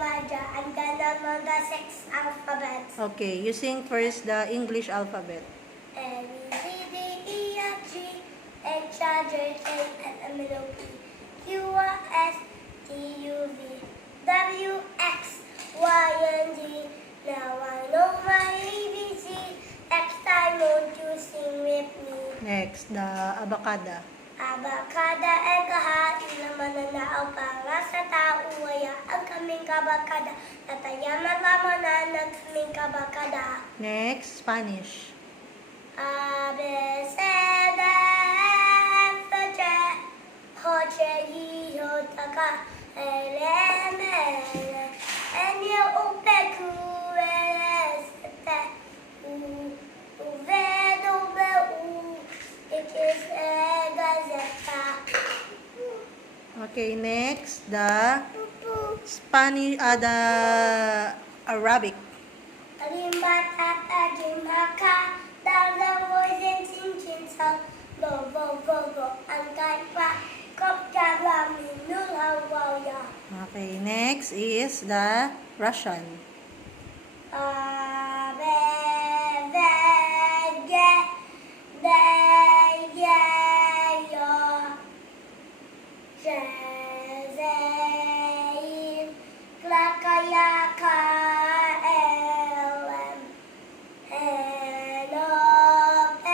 Raja. I'm gonna know the 6 alphabets. Okay, you sing first the English alphabet. A, B, C, D, E, F, G, H, I, J, K, L, M, N, O, P, Q, R, S, T, U, V, W, X, Y, and Z. Now I know my ABC. Next time, won't you sing with me? Next, the abacada. Abakada ay kahati na mananao para sa tao. Waya ang kaming kabakada. Tatayaman lamanan ng kaming kabakada. Next, Spanish. A, B, C, D, F, G, H, I, J, K, L, M, N, O, P, Q, R, S, T, U, V, W, X, Y, Z. Okay, next, the Spanish, the Arabic. Alimata, Jimaka, down the voice and sing chin song. Go, go, go, go, ang kaipa, kop java, minul hawaya. Okay, next is the Russian. A, B, V, G, D, Y, O, Z, Z, I, Klaka, Yaka, L, M, N, O, P,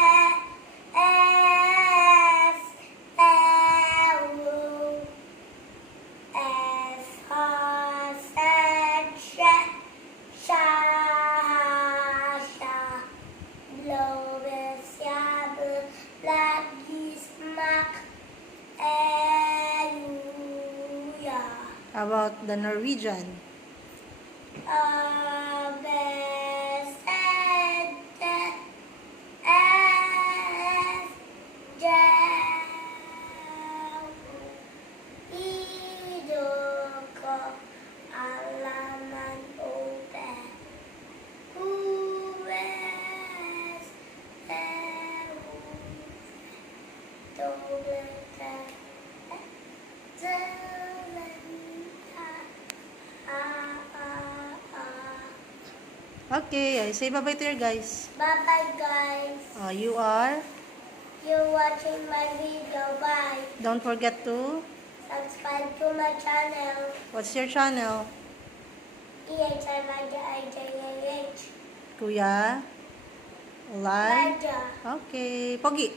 S, L, U, S, H, Z, Sha, Sha, Blowes, Yabel, Lagis, Mak, Eluya. How about the Norwegian? A, B, C, D, F, G, I, do, ko, alaman, ope, U, S, L, double, T, Z, Okay, I say bye-bye to your guys. Bye-bye, guys. You are? You're watching my video. Bye. Don't forget to, Subscribe to my channel. what's your channel? EHIMAJIJAH. Kuya? Like? Maja. Okay, Pogi.